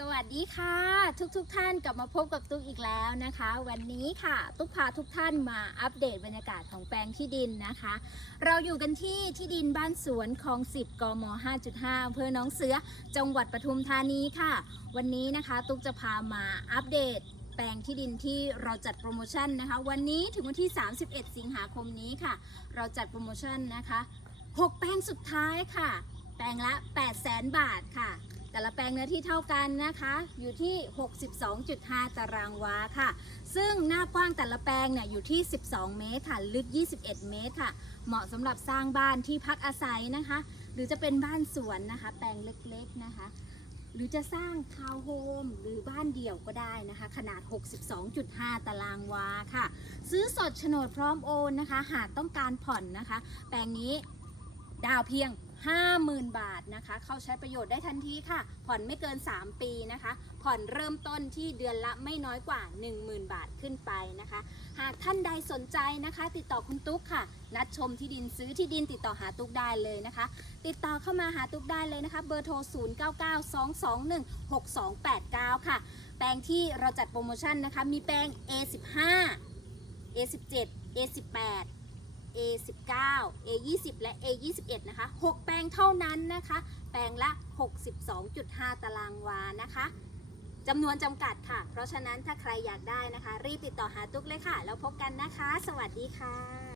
สวัสดีค่ะ ทุกๆทท่านกลับมาพบกับตุ๊กอีกแล้วนะคะ วันนี้ค่ะ ตุ๊กพาทุกท่านมาอัปเดตบรรยากาศของแปลงที่ดินนะคะ เราอยู่กันที่ที่ดินบ้านสวนคลอง 10 กม 5.5อำเภอหนองเสือจังหวัดปทุมธานีค่ะ วันนี้นะคะตุ๊กจะพามาอัปเดตแปลงที่ดินที่เราจัดโปรโมชั่นนะคะ วันนี้ถึงวันที่ 31 สิงหาคมนี้ค่ะ เราจัดโปรโมชั่นนะคะ 6 แปลงสุดท้ายค่ะ แปลงละ 8 0 0แสนบาทค่ะ แต่ละแปลงเนื้อที่เท่ากันนะคะ อยู่ที่ 62.5 ตารางวาค่ะ ซึ่งหน้ากว้างแต่ละแปลงเนี่ยอยู่ที่ 12 เมตรค่ะ ลึก 21 เมตรค่ะ เหมาะสำหรับสร้างบ้านที่พักอาศัยนะคะ หรือจะเป็นบ้านสวนนะคะ แปลงเล็กๆนะคะ หรือจะสร้างทาวน์โฮมหรือบ้านเดี่ยวก็ได้นะคะ ขนาด 62.5 ตารางวาค่ะ ซื้อสดโฉนดพร้อมโอนนะคะ หากต้องการผ่อนนะคะ แปลงนี้ดาวเพียง 50,000 บาทนะคะ เข้าใช้ประโยชน์ได้ทันทีค่ะ ผ่อนไม่เกิน 3 ปีนะคะ ผ่อนเริ่มต้นที่เดือนละไม่น้อยกว่า 10,000 บาทขึ้นไปนะคะ หากท่านใดสนใจนะคะ ติดต่อคุณตุ๊กค่ะ นัดชมที่ดินซื้อที่ดินติดต่อหาตุ๊กได้เลยนะคะ ติดต่อเข้ามาหาตุ๊กได้เลยนะคะ เบอร์โทร 0992216289 ค่ะ แปลงที่เราจัดโปรโมชั่นนะคะ มีแปลง A15 A17 A18 A19 A20 และ A21 นะคะ 6 แปลงเท่านั้นนะคะ แปลงละ 62.5 ตารางวานะคะจำนวนจำกัดค่ะ เพราะฉะนั้นถ้าใครอยากได้นะคะ รีบติดต่อหาตุ๊กเลยค่ะ แล้วพบกันนะคะ สวัสดีค่ะ